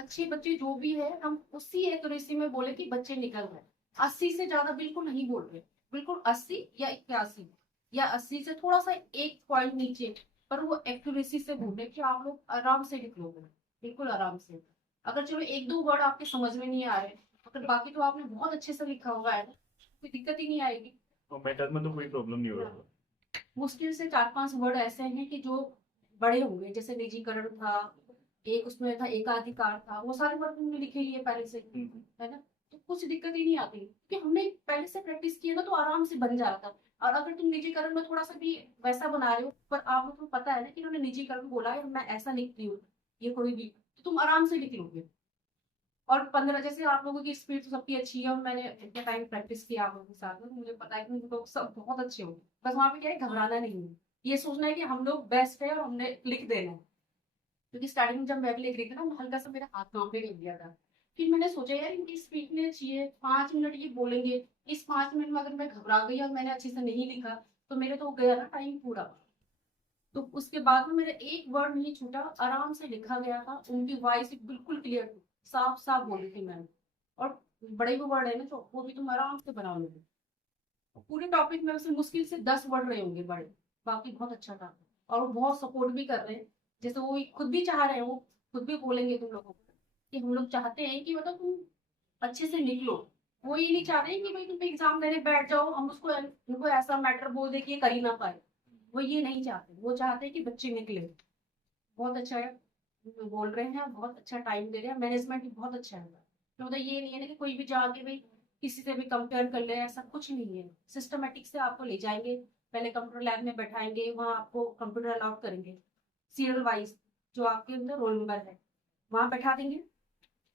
अच्छे बच्चे जो भी है हम उसी एक्यूरेसी में बोले कि बच्चे निकल गए। 80 से ज्यादा बिल्कुल नहीं बोल रहे, बिल्कुल 80 या 81 या 80 से थोड़ा सा एक पॉइंट नीचे, पर वो एक्यूरेसी से बोले कि आप लोग आराम से निकलोगे, बिल्कुल आराम से। अगर चलो एक दो वर्ड आपके समझ में नहीं आ रहे, अगर बाकी तो आपने बहुत अच्छे से लिखा हुआ है, कोई दिक्कत ही नहीं आएगी। और मेथड में तो कोई प्रॉब्लम नहीं होगा। मुश्किल से 4-5 वर्ड ऐसे हैं कि जो बड़े होंगे, जैसे निजीकरण था, एक उसमें था एकाधिकार था, वो सारे वर्ड हमने लिखे लिए पहले से, है ना। तो कुछ दिक्कत ही नहीं आती क्योंकि हमने पहले से प्रैक्टिस की है ना, तो आराम से बन जाता है। और अगर तुम निजीकरण में थोड़ा सा भी वैसा बना रहे हो, पर आप लोगों को पता है ना कि उन्होंने निजीकरण बोला है, मैं ऐसा लिखती हूँ, ये कोई भी, तो तुम आराम से लिख लोगे। और 15 जैसे आप लोगों की स्पीड तो सबकी अच्छी है, और मैंने इतने टाइम प्रैक्टिस किया आप लोगों के साथ में, तो मुझे पता है कि लोग सब बहुत अच्छे होंगे। बस वहां पे क्या है, घबराना नहीं है, ये सोचना है कि हम लोग बेस्ट है और हमने लिख देना है। क्योंकि स्टार्टिंग में जब मैं भी लिख रही थी ना, हल्का सा मेरा हाथ कांपने लग गया था। फिर मैंने सोचा यार इनकी स्पीड ने चाहिए 5 मिनट ये बोलेंगे, इस 5 मिनट में अगर मैं घबरा गई और मैंने अच्छे से नहीं लिखा, तो मेरे तो गया ना टाइम पूरा। तो उसके बाद में मेरा एक वर्ड नहीं छूटा, आराम से लिखा गया था, उनकी वॉइस बिल्कुल क्लियर थी, साफ साफ बोली थी मैंने। और बड़े वो वर्ड है ना, तो वो भी तुम आराम से बना लोगे। पूरे टॉपिक में से मुश्किल से 10 वर्ड रहे होंगे बड़े, बाकी बहुत अच्छा था। और वो बहुत सपोर्ट भी कर रहे हैं, जैसे वो खुद भी चाह रहे हैं, वो खुद भी बोलेंगे तुम लोगों को कि हम लोग चाहते हैं कि मतलब तुम अच्छे से निकलो। वो ये नहीं चाह रहे कि भाई तुम एग्जाम देने बैठ जाओ, हम उसको उनको ऐसा मैटर बोल दे कि ये कर ही ना पाए। वो ये नहीं चाहते, वो चाहते हैं कि बच्चे निकले। बहुत अच्छा है, बोल रहे हैं, बहुत अच्छा टाइम दे रहे हैं, मैनेजमेंट भी बहुत अच्छा है। तो मतलब ये नहीं है ना कि कोई भी जाके भाई किसी से भी कंपेयर कर ले, ऐसा कुछ नहीं है। सिस्टमेटिक से आपको ले जाएंगे, पहले कंप्यूटर लैब में बैठाएंगे, वहाँ आपको कंप्यूटर अलाउड करेंगे, सीरियल वाइज जो आपके अंदर रोल नंबर है वहां बैठा देंगे।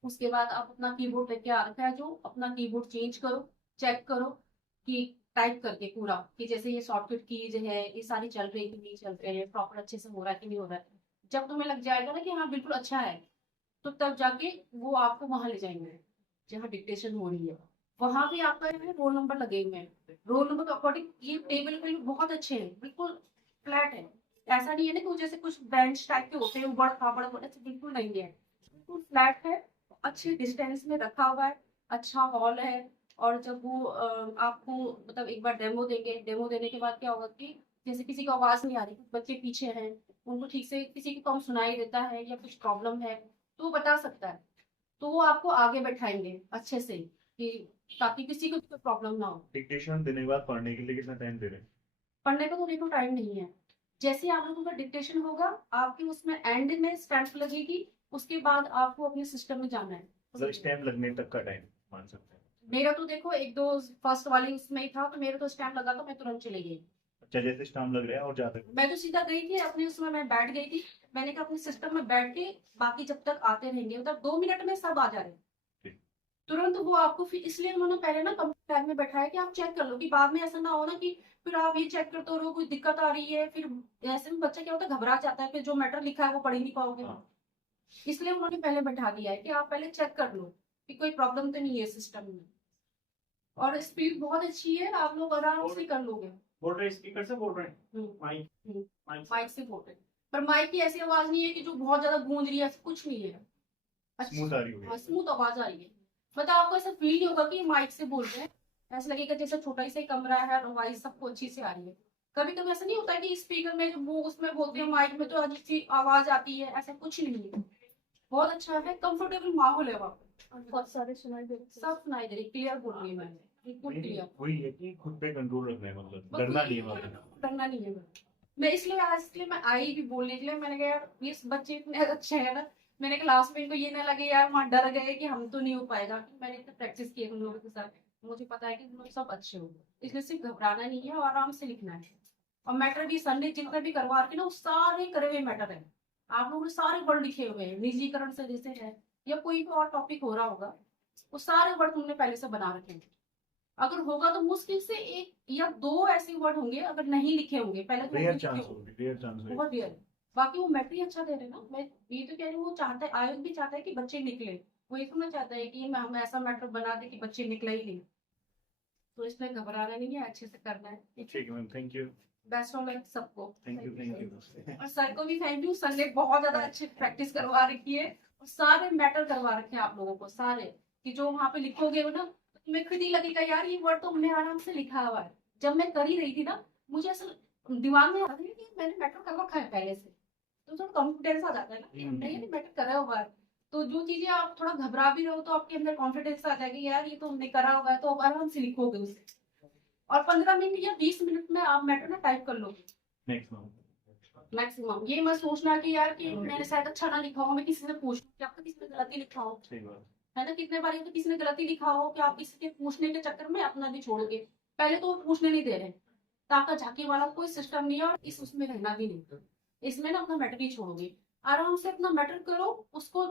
उसके बाद आप अपना कीबोर्ड लेके आ रखा है जो, अपना कीबोर्ड चेंज करो, चेक करो कि टाइप करके पूरा कि जैसे ये शॉर्टकट कीज है ये सारी चल रही कि नहीं चल रही है, प्रॉपर अच्छे से हो रहा है कि नहीं हो रहा है। जब तुम्हें लग जाएगा ना कि हाँ बिल्कुल अच्छा है, तो तब जाके वो आपको वहां ले जाएंगे जहाँ डिक्टेशन हो रही है। वहां भी आपका जो है रोल नंबर लगे हुए हैं, रोल नंबर के अकॉर्डिंग ये टेबल पे बहुत अच्छे हैं, बिल्कुल फ्लैट है। ऐसा नहीं है ना कि वो जैसे कुछ बेंच टाइप के होते हैं उबड़ खाबड़, ऐसे बिल्कुल नहीं है, बिल्कुल फ्लैट है, अच्छे डिस्टेंस में रखा हुआ है, अच्छा हॉल है। और जब वो आपको मतलब एक बार डेमो देंगे, डेमो देने के बाद क्या होगा कि जैसे किसी को आवाज नहीं आ रही, बच्चे पीछे हैं, उनको ठीक से किसी को कम सुनाई देता है या कुछ प्रॉब्लम है, तो वो बता सकता है, तो वो आपको आगे बैठाएंगे अच्छे से कि ताकि किसी को कोई प्रॉब्लम ना हो। डिक्टेशन देने के बाद पढ़ने के लिए कितना टाइम दे रहे हैं? पढ़ने का तो देखो टाइम नहीं है, जैसे आप लोगों का डिक्टेशन होगा, आपके उसमें एंड में स्टैंप लगेगी, उसके बाद आपको अपने सिस्टम में जाना है। मतलब स्टैम्प लगने तक का टाइम मान सकते हैं? मेरा तो देखो एक दो फर्स्ट वाली उसमें ही था, तो मेरा तो स्टैंप लगा, तो मैं तुरंत चली गई। अच्छा, जैसे स्टाम्प लग रहा है और जाते मैं तो सीधा गई थी अपने उसमें, मैं बैठ गई थी। मैंने कहा अपने सिस्टम में बैठ के बाकी जब तक आते रहेंगे, मतलब 2 मिनट में सब आ जा रहे हैं ठीक। तुरंत। वो आपको फिर इसलिए उन्होंने पहले ना कंप्यूटर लैब में बैठाया कि आप चेक कर लो, कि बाद में ऐसा ना हो ना कि फिर आप ये चेक करते रहो, कोई दिक्कत आ रही है, फिर ऐसे में बच्चा क्या होता है, घबरा जाता है, फिर जो मैटर लिखा है वो पढ़ ही नहीं पाओगे। हाँ। इसलिए उन्होंने पहले बैठा दिया है कि आप पहले चेक कर लो कि कोई प्रॉब्लम तो नहीं है सिस्टम में। और स्पीड बहुत अच्छी है, आप लोग आराम से कर लोगे। बोल रहे स्पीकर से बोल रहे हैं? माइक माइक माइक से बोल रहे हैं। पर माइक की ऐसी आवाज नहीं है कि जो बहुत ज्यादा गूंज रही है, ऐसा कुछ नहीं है। स्मूथ आ रही होगी। हाँ, स्मूथ आवाज आ रही है। मतलब आपको ऐसा फील नहीं होगा कि माइक से बोल रहे हैं, ऐसा लगेगा जैसे छोटा ही सा कमरा है और आवाज सबको अच्छी से आ रही है। कभी कभी ऐसा नहीं होता है कि स्पीकर में जो वो उसमें बोलते हैं माइक में तो अजीब सी आवाज आती है, ऐसा कुछ नहीं है। बहुत अच्छा है, कंफर्टेबल माहौल है वहाँ पे, बहुत सारे सुनाई दे रहे, सब सुनाई दे रही, क्लियर बोल रही है मैंने, बिल्कुल क्लियर। वही है कि खुद पे कंट्रोल रखना है, मतलब डरना नहीं है वहाँ पे। डरना नहीं है। मैं इसलिए मैं आई भी बोलने के लिए, मैंने कहा यार ये बच्चे इतने अच्छे हैं ना, मैंने क्लास में इनको ये ना लगे यार वहाँ डर गए कि हम तो नहीं हो पाएगा, मैंने इतना प्रैक्टिस की है उन लोगों के साथ, मुझे पता है कि तुम लोग सब अच्छे हो। इसलिए सिर्फ घबराना नहीं है और आराम से लिखना है। और मैटर भी सर ने जितना भी करवा रखे ना, वो सारे करे हुए मैटर है, आप लोगों ने सारे वर्ड लिखे हुए हैं, निजीकरण से जैसे है या कोई भी और टॉपिक हो रहा होगा, वो सारे वर्ड तुमने पहले से बना रखे हैं। अगर होगा तो मुश्किल से एक या दो ऐसे वर्ड होंगे अगर नहीं लिखे होंगे पहले, तो रेयर चांस होगी, रेयर चांस होगी। बहुत रेयर है। बाकी वो मैटर ही अच्छा दे रहे हैं ना, मैं ये तो कह रही हूँ, वो चाहता है, आयोग भी चाहता है कि बच्चे निकले, वो ये थोड़ा चाहता है कि हम ऐसा मैटर बना दे कि बच्चे निकले ही नहीं। तो इसमें घबराना नहीं है, अच्छे से करना है। ठीक है ma'am, thank you. Best of luck सबको। Thank you, thank you. और सर को भी थैंक यू, सर ने बहुत ज्यादा अच्छी प्रैक्टिस करवा रखी है। सारे मैटर करवा रखे हैं आप लोगों को सारे, कि जो वहां पे लिखोगे ना तो तुम्हें खुद ही लगेगा यार ये वर्ड तो हमने आराम से लिखा हुआ है। जब मैं कर ही रही थी ना, मुझे ऐसा दिमाग में आ रहा था कि मैंने मैटर कर रखा है पहले से, तो थोड़ा कॉन्फिडेंस आ जाता है ना कि हमने ये मैटर करा हुआ है। तो जो चीजें आप थोड़ा घबरा भी रहो तो आपके अंदर कॉन्फिडेंस आ जाएगी, यार ये तो हमने करा हुआ है, तो आप आराम से लिखोगे उसे। और 15 मिनट या 20 मिनट में आप मैटर ना टाइप कर लोगे मैक्सिमम। ये मत सोचना कि यार कि मैंने शायद अच्छा ना लिखा हो, मैं किसी से पूछ लूं, क्या पता किसी ने गलती लिखा हो, सही बात। है ना। कितने बार तो किसी ने गलती लिखा हो कि आप किसी के पूछने के चक्कर में अपना भी छोड़ोगे। पहले तो वो पूछने नहीं दे रहे, ताका झाकी वाला कोई सिस्टम नहीं है, और इस उसमें रहना भी नहीं। इसमें ना अपना मैटर ही छोड़ोगे, आराम से अपना मैटर करो। उसको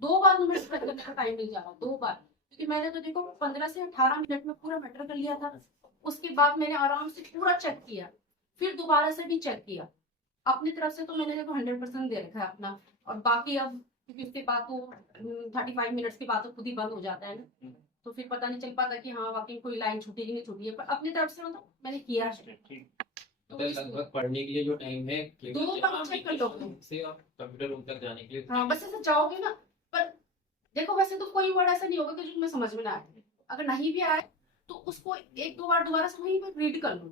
2 बार में मैटर करने का टाइम मिल जाएगा, 2 बार। क्योंकि मैंने तो देखो 15 से 18 मिनट में पूरा मैटर कर लिया था। उसके बाद मैंने आराम से पूरा चेक किया, फिर दोबारा से भी चेक किया। अपनी तरफ से तो मैंने देखो 100% दे रखा है अपना। और बाकी अब क्योंकि उसके बाद तो 35 मिनट्स के बाद तो खुद ही बंद हो जाता है ना, तो फिर पता नहीं चल पाता कि हाँ वाकई कोई लाइन छूटी कि नहीं छूटी है, पर अपनी तरफ से मतलब मैंने किया है। तो मतलब लगभग पढ़ने के लिए जो टाइम है केवल 2 बार चेक कर लो से और कंप्यूटर रूम तक जाने के लिए। हाँ, बस ऐसे जाओगे ना। पर देखो वैसे तो कोई वर्ड ऐसा नहीं होगा कि जो तुम्हें समझ में ना आए। अगर नहीं भी आए तो उसको 1-2 बार दोबारा से वहीं पर रीड कर लो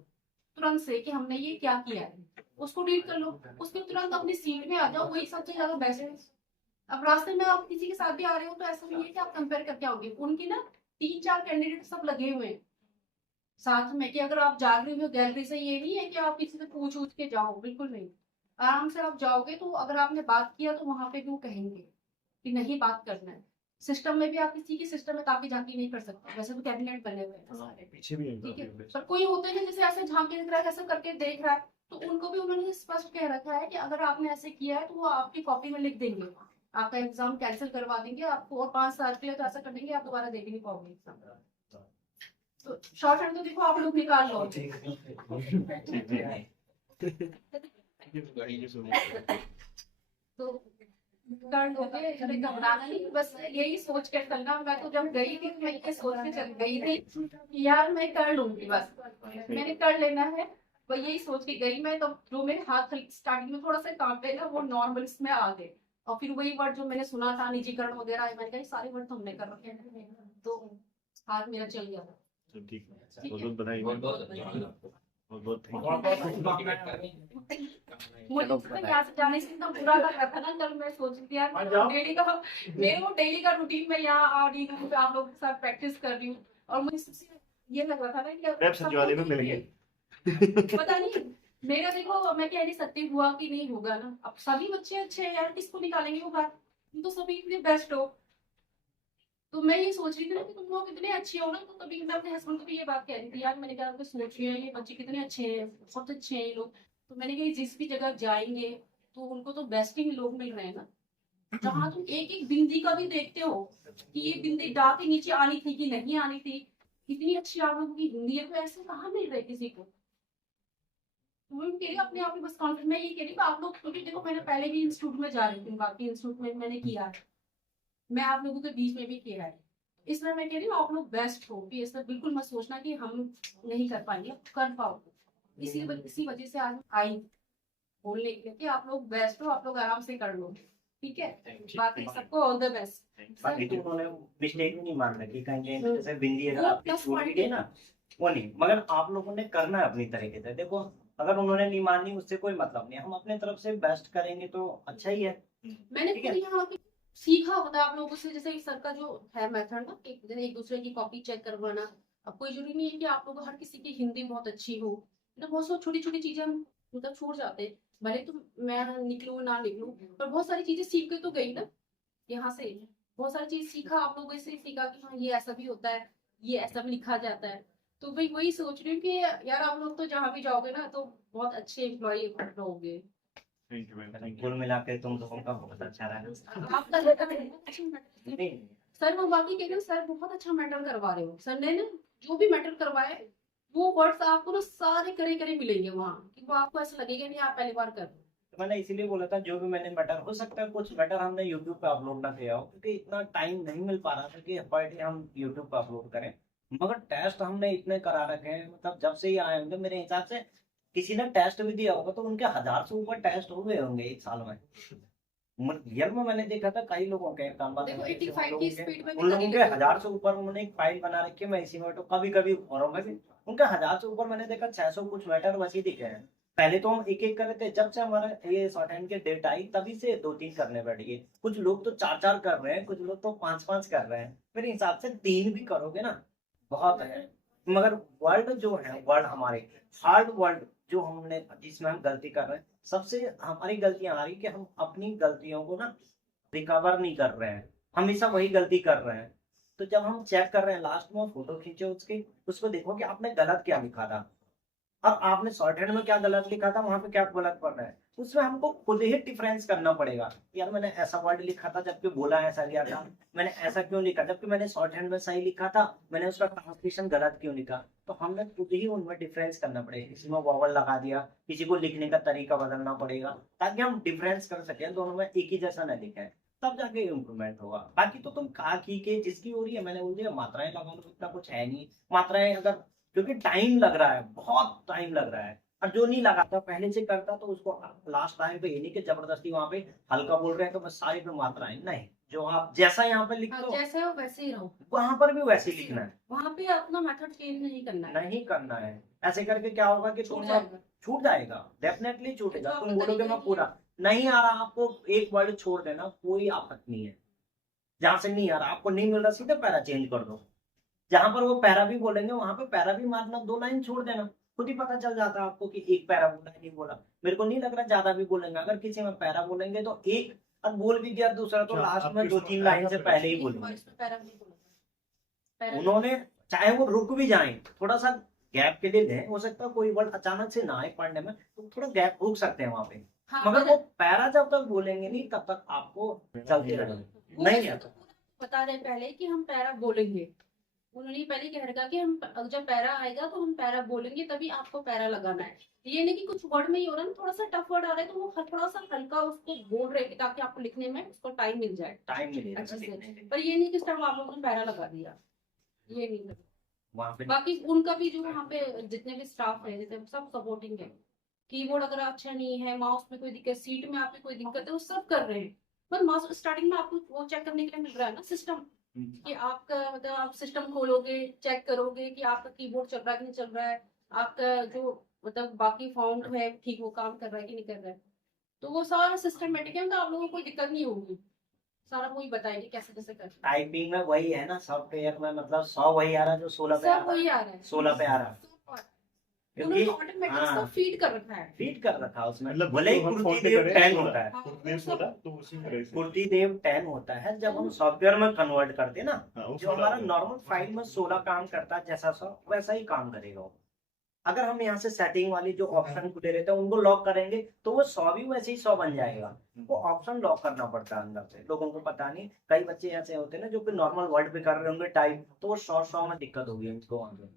तुरंत से, कि हमने ये क्या किया है, उसको रीड कर लो। उसके तुरंत अपनी सीट में आ जाओ, वही सबसे ज्यादा बेस्ट है। अब रास्ते में आप किसी के साथ भी आ रहे हो तो ऐसा नहीं है कि आप कंपेयर करके आओगे। उनकी ना 3-4 कैंडिडेट सब लगे हुए हैं साथ में, कि अगर आप जा रहे हो गैलरी से, ये नहीं है कि आप किसी से पूछ के जाओ, बिल्कुल नहीं। आराम से आप जाओगे तो अगर आपने बात किया तो वहां पे भी वो कहेंगे कि नहीं बात करना है। सिस्टम में भी आप किसी की सिस्टम में ताकी झांकी नहीं कर सकते, वैसे तो कैबिनेट बने हुए हैं सारे, पीछे भी ठीक है। पर कोई होते हैं जैसे ऐसे झांके दिख रहा है, ऐसा करके देख रहा है, तो उनको भी उन्होंने स्पष्ट कह रखा है कि अगर आपने ऐसे किया है तो वो आपकी कॉपी में लिख देंगे, आपका एग्जाम कैंसिल करवा देंगे आपको, और 5 साल के लिए तो ऐसा कर देंगे आप दोबारा दे भी नहीं पाओगे एग्जाम। तो शॉर्ट हैंड तो देखो आप लोग निकाल लो। तो कर लोगे, अरे घबराना नहीं, बस यही सोच कर चलना। मैं तो जब गई थी तो मैं ये सोच के चल गई थी कि यार मैं कर लूंगी, बस मैंने कर लेना है, वो यही सोच के गई मैं। तो जो मेरे हाथ स्टार्टिंग में थोड़ा सा कांपे ना, वो नॉर्मल इसमें आ गए। और फिर वही वर्ड जो मैंने सुना था निजीकरण वगैरह, मैंने कहा सारे वर्ड तो हमने कर रखे हैं, तो हाथ मेरा चल गया था। ठीक है, ठीक है। बहुत बधाई, बहुत बहुत बहुत मुझे तो यहाँ से जाने से एकदम बुरा लग रहा था ना, जब मैं सोच रही थी यार डेली का मेरे वो डेली का रूटीन में यहाँ आ रही हूँ, आप लोगों के साथ प्रैक्टिस कर रही हूँ, और मुझे सबसे ये लग रहा था ना कि वेब सचिवालय में मिलेंगे। पता नहीं मेरा, देखो मैं कह नहीं सकती हुआ कि नहीं होगा ना। अब सभी बच्चे अच्छे हैं यार, किसको निकालेंगे वो बात, तुम तो सभी इतने बेस्ट हो। तो मैं ये सोच रही थी ना कि तुम लोग कितने अच्छे हो ना, तो तभी मैं अपने हस्बैंड को भी ये बात कह रही थी, यार मैंने कहा सोच रही है ये बच्चे कितने अच्छे हैं, बहुत अच्छे हैं ये लोग। तो मैंने कहा जिस भी जगह जाएंगे तो उनको तो बेस्ट ही लोग मिल रहे हैं ना। जहाँ तुम एक एक बिंदी का भी देखते हो कि ये बिंदी डा के नीचे आनी थी कि नहीं आनी थी, इतनी अच्छी आप लोगों की हिंदी है, तो ऐसे कहाँ मिल रहे किसी को। तो मैं कह रही हूँ अपने आप में बस कॉन्फिडेंस, मैं ये कह रही हूँ आप लोग, क्योंकि देखो मैंने पहले भी इंस्टीट्यूट में जा रही थी, बाकी इंस्टीट्यूट में मैंने किया है, मैं आप लोगों के बीच में भी किया है, इसलिए मैं कह रही हूँ आप लोग बेस्ट हो कि इसमें बिल्कुल मत सोचना कि हम नहीं कर पाएंगे, कर पाओगे। इसी वजह से आज आई बोलने के लिए कि आप लोग बेस्ट हो, आप लोग आराम से कर लो, ठीक है। बाकी सबको ऑल द बेस्ट। बाकी तो उन्होंने मिस्टेक भी नहीं मान रखी, कहीं जैसे बिंदी अगर वो आपकी plus छूट point गई ना, वो नहीं, मगर आप लोगों ने करना है अपनी तरीके से। देखो अगर उन्होंने नहीं मानी उससे कोई मतलब नहीं, हम अपने तरफ से बेस्ट करेंगे तो अच्छा ही है। मैंने ठीक है। खुद यहाँ पे सीखा होता है आप लोगों से, जैसे सर का जो है मेथड ना, एक दूसरे की कॉपी चेक करवाना। अब कोई जरूरी नहीं है कि आप लोग हर किसी की हिंदी बहुत अच्छी हो ना, बहुत सारी छोटी छोटी चीजें हम मतलब छूट जाते हैं, भले तो मैं निकलूं ना निकलूं, पर बहुत सारी चीजें सीख के तो गई ना यहाँ से। बहुत सारी चीज सीखा आप लोगों से, सीखा कि हाँ ये ऐसा भी होता है, ये ऐसा भी लिखा जाता है। तो भाई वही सोच रही हूँ कि यार आप लोग तो जहाँ भी जाओगे ना तो बहुत अच्छे एम्प्लॉय रहोगे। थैंक यू मैम, थैंक कुल यू। मिला के तुम लोगों का बहुत अच्छा रहा। आपका लड़का बहुत अच्छा मैटर, नहीं, सर वो बाकी कह रहे हो सर बहुत अच्छा मैटर करवा रहे हो। सर ने ना जो भी मैटर करवाए वो वर्ड्स आपको ना सारे करे करे मिलेंगे वहाँ, कि वो आपको ऐसा लगेगा नहीं आप पहली बार कर रहे हो। तो मैंने इसीलिए बोला था जो भी मैंने मैटर, हो सकता है कुछ मैटर हमने यूट्यूब पे अपलोड ना किया हो, क्योंकि इतना टाइम नहीं मिल पा रहा था कि पर डे हम यूट्यूब पे अपलोड करें। मगर टेस्ट हमने इतने करा रखे हैं, मतलब जब से ये आए होंगे मेरे हिसाब से किसी ने टेस्ट भी दिया होगा तो उनके 1000 से ऊपर टेस्ट हो गए होंगे 1 साल में। रियल में मैंने देखा था कई लोगों के काम देखो 85 की स्पीड में भी उन लोगों के कभी-कभी 1000 से ऊपर उन्होंने एक फाइल बना रखी है, मैं इसी में तो कभी कभी फॉरम में भी उनका 1000 से ऊपर मैंने देखा 600 कुछ मैटर वैसे ही दिखे हैं। पहले तो हम एक एक कर रहे थे, जब से हमारा ये शॉर्ट हैंड के डेट आई तभी से 2-3 करने बैठ गए। कुछ लोग तो 4-4 कर रहे हैं, कुछ लोग तो 5-5 कर रहे हैं। मेरे हिसाब से 3 भी करोगे ना बहुत है। मगर वर्ल्ड जो है, वर्ल्ड हमारे हार्ड वर्ल्ड जो हमने जिसमें हम गलती कर रहे हैं, सबसे हमारी गलतियां आ रही कि हम अपनी गलतियों को ना रिकवर नहीं कर रहे हैं, हमेशा वही गलती कर रहे हैं। तो जब हम चेक कर रहे हैं लास्ट में फोटो खींचो उसको देखो कि आपने गलत क्या लिखा था और आपने शॉर्ट हैंड में क्या गलत लिखा था, वहां पे क्या गलत पड़ रहा है, उसमें हमको खुद ही डिफरेंस करना पड़ेगा। यार मैंने ऐसा वर्ड लिखा था जबकि बोला ऐसा लिया था, मैंने ऐसा क्यों लिखा जबकि मैंने शॉर्ट हैंड में सही लिखा था, मैंने उसका ट्रांसलेशन गलत क्यों लिखा। तो हमने खुद ही उनमें डिफरेंस करना पड़ेगा, किसी में वॉवल लगा दिया, किसी को लिखने का तरीका बदलना पड़ेगा ताकि हम डिफरेंस कर सकें, दोनों में एक ही जैसा न दिखे, तब जाके इम्प्रूवमेंट होगा। बाकी तो तुम कहा की जिसकी हो रही है, मैंने बोल दिया मात्राएं लगा लो, इतना कुछ है नहीं। मात्राएं अगर, क्योंकि टाइम लग रहा है, बहुत टाइम लग रहा है, और जो नहीं लगाता पहले से करता तो उसको लास्ट टाइम पे ये नहीं कि जबरदस्ती वहां पे हल्का बोल रहे हैं तो बस सारी पे मात्राएं नहीं, जो आप जैसा यहाँ पे लिख हाँ, लो जैसे हो वैसे ही रहो, वहां पर भी वैसे ही लिखना है, वहाँ पे अपना मेथड चेंज नहीं करना है, नहीं करना है। ऐसे करके क्या होगा कि छूट तुम जाएगा। छूट जाएगा, डेफिनेटली छूटेगा। जो तुम आपका बोलोगे तरीका मैं ही पूरा नहीं आ रहा, आपको एक वर्ड छोड़ देना, कोई आपत्ति नहीं है। जहां से नहीं आ रहा, आपको नहीं मिल रहा, सीधे पैरा चेंज कर दो। जहां पर वो पैरा भी बोलेंगे वहां पे पैरा भी मारना, 2 लाइन छोड़ देना, खुद ही पता चल जाता है आपको कि एक पैरा बोला है नहीं बोला। मेरे को नहीं लग रहा ज्यादा भी बोलेंगे, अगर किसी में पैरा बोलेंगे तो एक, और बोल भी दिया दूसरा तो अच्छा, लास्ट में आपके 2-3 उसमें लाइन से पैरा पहले ही एक बोलेंगे। वॉइस में पैरा नहीं बोला था। पैरा उन्होंने चाहे वो रुक भी जाए, थोड़ा सा गैप के लिए लें, हो सकता है कोई वर्ड अचानक से ना आए पढ़ने में, तो थोड़ा गैप रुक सकते हैं वहां पे। हाँ, मगर मैंने- वो पैरा जब तक बोलेंगे नहीं तब तक आपको चलते रहना वो नहीं वैसे आता। तो पूरा बता रहे पहले कि हम पैरा बोलेंगे, उन्होंने पहले कह रखा कि हम जब पैरा आएगा तो हम पैरा बोलेंगे, तभी आपको पैरा लगाना है। ये नहीं कि कुछ वर्ड में ही हो रहा है ना, थोड़ा सा टफ वर्ड आ रहा है तो वो थोड़ा सा हल्का उसको बोल रहे हैं ताकि आपको लिखने में उसको टाइम मिल जाए टाइम मिलेगा अच्छे से। लिखने में। पर ये नहीं कि सिर्फ आप लोगों ने पैरा लगा दिया, ये नहीं। वहां पे बाकी उनका भी जो वहाँ पे जितने भी स्टाफ है जैसे सब सपोर्टिंग है। कीबोर्ड अगर अच्छा नहीं है, माउस में कोई दिक्कत, सीट में आपको कोई दिक्कत है, वो सब कर रहे हैं। पर माउस स्टार्टिंग में आपको वो चेक करने के लिए मिल रहा है ना सिस्टम, कि आपका मतलब आप सिस्टम खोलोगे, चेक करोगे कि आपका कीबोर्ड चल रहा है कि नहीं चल रहा है, आपका जो मतलब बाकी फाउंड है ठीक वो काम कर रहा है कि नहीं कर रहा है। तो वो सारा सिस्टमेटिक है, तो आप लोगों को कोई दिक्कत नहीं होगी, सारा वही बताएंगे कैसे कैसे करना है। टाइपिंग में वही है ना, सॉफ्टवेयर में मतलब 100 वही आ रहा है जो 16 पे आ सब रहा है, वही आ रहा है, 16 पे आ रहा है, उन्होंने क्योंकि ऑटोमेटिक हाँ। सब फीड कर रखा है। फीड कर रखा है उसमें। मतलब भले ही जो हम कुर्ती फोन पे देव करें, 10 16 होता है, हाँ, कुर्ती वो सब- बोला तो उसी तरह से कुर्ती देव 10 होता है, जब हम सॉफ्टवेयर में कन्वर्ट करते हैं ना, हाँ, वो जो 16 हमारा नॉर्मल फाइल में 16 काम करता है जैसा 100 वैसा ही काम करेगा वो। अगर हम यहाँ से सेटिंग वाली जो ऑप्शन खुले रहते हैं उनको लॉक करेंगे तो वो 100 भी वैसे ही 100 बन जाएगा। वो ऑप्शन लॉक करना पड़ता है अंदर से, लोगों को पता नहीं। कई बच्चे ऐसे होते हैं ना जो कि नॉर्मल वर्ड पे कर रहे होंगे टाइप, तो वो 100 में दिक्कत होगी उनको वहां पे,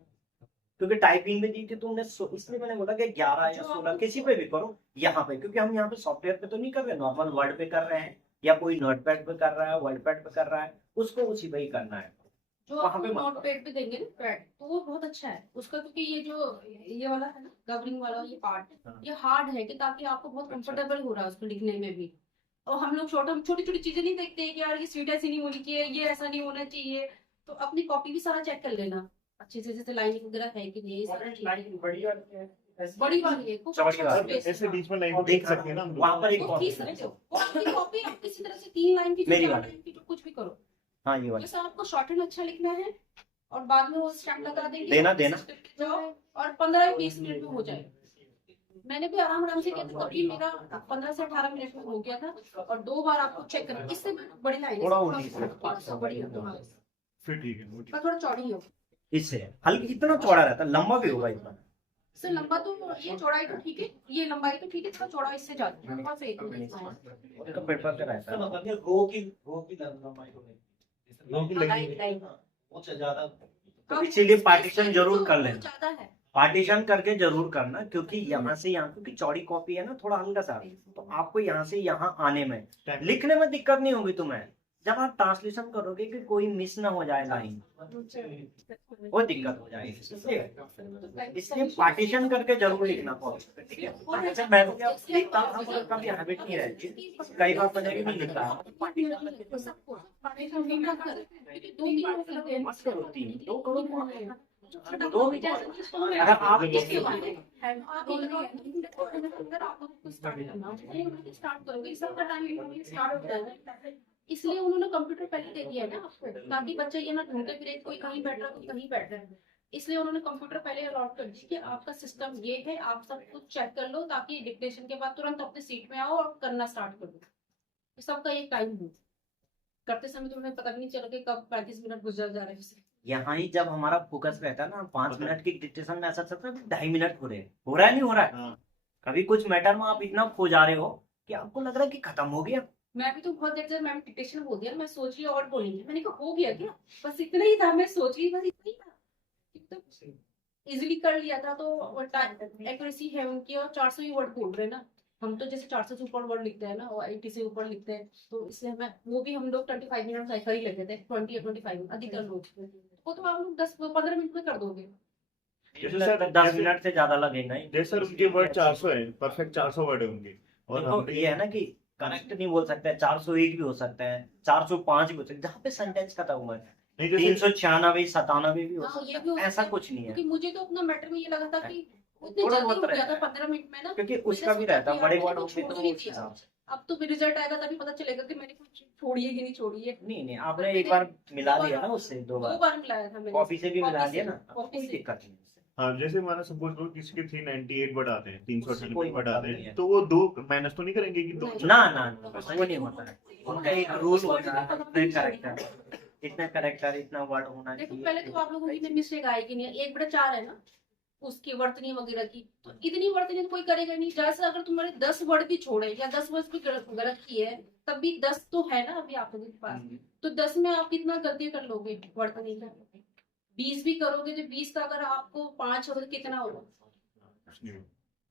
क्योंकि टाइपिंग में दी थी तुमने इसलिए मैंने बोला कि 11 या 16 किसी पे भी करो यहाँ पे, क्योंकि हम यहाँ पे सॉफ्टवेयर पे तो नहीं कर रहे, नॉर्मल वर्ड पे कर रहे हैं या कोई नोटपैड पे कर रहा है, वर्ड पैड पे कर रहा है, उसको उसी पे ही करना है। जो वहाँ आपको पे नोट पैड पे देंगे ना पैड, तो वो बहुत अच्छा है उसका, क्योंकि ये जो ये वाला है ना कवरिंग वाला ये पार्ट, हाँ। ये हार्ड है कि ताकि आपको बहुत अच्छा। कंफर्टेबल हो रहा है उसको लिखने में भी। और हम लोग छोटी छोटी चीजें नहीं देखते हैं कि यार ये स्वीट ऐसी नहीं होनी चाहिए, ये ऐसा नहीं होना चाहिए, तो अपनी कॉपी भी सारा चेक कर लेना अच्छे से, जैसे लाइनिंग वगैरह है कि नहीं, ये सारा ठीक है। बड़ी वाली है, खूब चौड़ी अच्छा वाली space ऐसे है। बीच में लाइन देख सकते हैं ना हम लोग। वहाँ पर एक वो खींच सकते हो, वो अपनी कॉपी आप किसी तरह से 3 लाइन की, मेरी 4 वाली। लाइन की, जो कुछ भी करो, हाँ ये वाली बस आपको शॉर्टहैंड अच्छा लिखना है और बाद में वो स्टैम्प लगा देंगे, देना। जाओ और 15-20 मिनट में हो जाएगा। मैंने भी आराम से किया था, तभी मेरा 15 से 18 मिनट में हो गया था। और 2 बार आपको चेक करना, इससे भी बड़ी लाइन थोड़ा और नीचे। बड़ी हो तुम्हारी, फिर ठीक है वो ठीक पर थोड़ा चौड़ी हो। इससे हल्की, इतना चौड़ा रहता है, लंबा भी होगा इतना। इससे लंबा तो ये चौड़ाई तो ठीक है, ये लंबाई तो ठीक है, थोड़ा चौड़ा इससे ज्यादा है, लंबा से एक ही है। उसका पेपर पे रहता है। मतलब ये रो की लंबाई को नहीं। लाइन वो ज्यादा तो इसीलिए पार्टीशन जरूर कर लेना, ज्यादा है। पार्टीशन करके जरूर करना, क्योंकि यहाँ से यहाँ, क्योंकि चौड़ी कॉपी है ना थोड़ा हल्का सा, तो आपको यहाँ से यहाँ आने में, है। लिखने में दिक्कत नहीं होगी तुम्हें। जब आप ट्रांसलेशन करोगे कि कोई मिस ना हो जाए लाइन, वो दिक्कत हो जाएगी। इसलिए पार्टीशन करके जरूर लिखना पड़ेगा, ठीक है। जैसे मैं तो क्या लिखता हूँ, मुझे कभी हैबिट नहीं रहती, कई बार पता नहीं लिखता हूँ, पार्टीशन मत करो, 3 2 करो, 2 अगर आप इसलिए उन्होंने कंप्यूटर पहले दे दिया है ना आपको, ताकि बच्चे ये ना ढूंढते फिरे कोई कहीं बैठ रहा कोई कहीं बैठ रहा है। इसलिए उन्होंने कंप्यूटर पहले अलॉट कर दी कि आपका सिस्टम ये है, आप सब कुछ चेक कर लो ताकि डिक्टेशन के बाद तुरंत अपने सीट में आओ और करना स्टार्ट कर दो। सबका एक टाइम हो, करते समय तुम्हें पता भी नहीं चला कि कब 35 मिनट गुजर जा रहे हैं। यहाँ ही जब हमारा फोकस रहता है ना, 5 मिनट की डिक्टेशन में ऐसा चलता है 2.5 मिनट हो रहे हैं, हो रहा है नहीं हो रहा है। हाँ। कभी कुछ मैटर में आप इतना खो जा रहे हो कि आपको लग रहा है कि खत्म हो गया। मैं भी तो बहुत देर से मैम डिक्टेशन बोल दिया, मैं सोच रही और बोलेंगी, मैंने कहा हो गया क्या, बस इतना ही था, मैं सोच रही बस इतना ही था, तो इजीली कर लिया था। तो एक्यूरेसी है उनकी, और 400 ही वर्ड बोल रहे हैं ना, हम तो जैसे 400 से ऊपर वर्ड लिखते हैं ना और 80 से ऊपर लिखते हैं, तो इसलिए हमें वो भी हम लोग 25 मिनट ऐसा ही लगे थे, 20 या 25 अधिकतर लोग, वो तो आप लोग 10-15 मिनट में कर दोगे। जैसे सर 10 मिनट से ज्यादा लगेगा ही। जैसे सर उनके वर्ड 400 है, परफेक्ट 400 वर्ड है उनके, और देखो हम ये है ना कि करेक्ट नहीं बोल सकते, 401 भी हो सकता है, 405 भी हो सकता है, जहाँ पे सेंटेंस खत्म हुआ है। नहीं जैसे 396 97 भी हो हाँ, ये सकता भी हो है, ऐसा सकता है, कुछ नहीं है। क्योंकि मुझे तो अपना मैटर में ये लगा था कि उतनी थोड़ा जल्दी बहुत हो गया रहता था है। 15 मिनट में ना, क्योंकि मैंने उसका भी सोचा रहता कि है, बड़े यार वर्ड मैंने होते छोड़ तो ही उस दिया। हिसाब से। अब तो रिजल्ट आएगा तभी पता चलेगा कि मैंने कुछ छोड़ी है कि नहीं छोड़ी है। नहीं आपने एक बार मिला दिया ना उससे, 2 दो बार बार मिलाया था मैंने, कॉपी से भी मिला कॉपी दिया से, ना, कॉपी कोई से। दिक्कत नहीं है। हाँ, जैसे माना सपोज करो किसी के 398 वर्ड आते हैं, उससे कोई 398 वर्ड आते मतलब नहीं हैं, है। तो वो 2 माइनस तो नहीं करेंगे कि 2 नहीं। ना वो नहीं होता है, उनका एक रूल होता है, इतने कैरेक्टर इतना वर्ड होना देखो चाहिए। पहले तो आप लोगों की मिस्टेक आएगी नहीं, 1/4 है ना उसकी वर्तनी वगैरह की, तो इतनी वर्तनी तो कोई करेगा नहीं। जैसे अगर तुम्हारे 10 वर्ड भी छोड़े या 10 वर्ड भी गलत किए हैं, तब भी 10 तो है ना अभी आप लोगों के पास, तो 10 में आप कितना गलती कर लोगे वर्तनी का। 20 भी करोगे तो 20 का अगर आपको 5 होगा तो कितना होगा,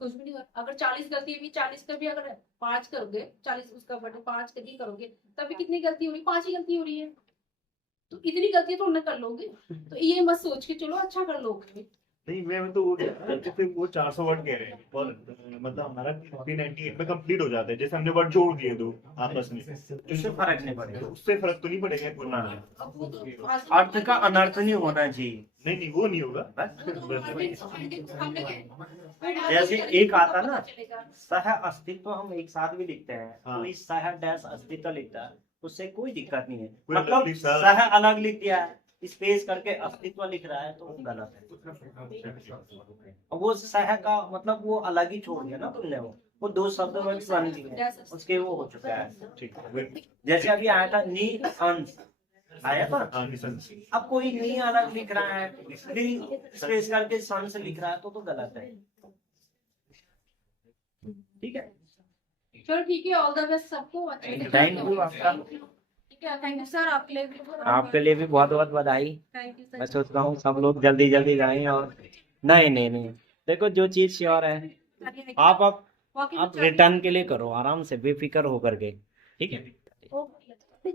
कुछ भी नहीं होगा। अगर 40 गलती है भी, 40 का भी अगर 5 करोगे, 40 उसका बटे 5 कभी करोगे तभी कितनी गलती हो रही, 5 ही गलती हो रही है। तो इतनी गलती तो ना कर लोगे, तो ये मत सोच के चलो अच्छा कर लोगे। नहीं मैं तो जैसे वो 400 वर्ड कह रहे हैं, और मतलब हमारा 398 में कंप्लीट हो जाता है, जैसे हमने वर्ड जोड़ दिए 2 आपस में, उससे फर्क नहीं पड़ेगा, उससे फर्क तो नहीं पड़ेगा पूर्ण। अब वो तो अर्थ का अनर्थ नहीं होना चाहिए। नहीं वो नहीं होगा। जैसे एक आता ना सह अस्तित्व, हम एक साथ भी लिखते हैं, हाँ। कोई सह डैश अस्तित्व लिखता है, उससे कोई दिक्कत नहीं है। कोई मतलब अलग लिखा- सह अलग लिख दिया है, स्पेस करके अस्तित्व लिख रहा है, तो वो गलत है। वो सह का मतलब वो अलग ही छोड़ दिया ना तुमने, वो 2 शब्द में बन दिए, उसके वो हो चुका है। ठीक है। जैसे अभी आया था नी अंश आया था, हाँ, निसंस। अब कोई नी अलग लिख रहा है, नी स्पेस करके सन से लिख रहा है, तो गलत है। ठीक है, चलो ठीक है, ऑल द बेस्ट सबको, अच्छे से Thank you आपका। ठीक है, थैंक यू सर, आपके लिए भी बहुत बहुत बधाई। थैंक यू मैं सर। सोच रहा हूँ सब लोग जल्दी जल्दी जाएं, और नहीं देखो जो चीज श्योर है आप रिटर्न के लिए करो आराम से बेफिक्र होकर के, ठीक है। ओके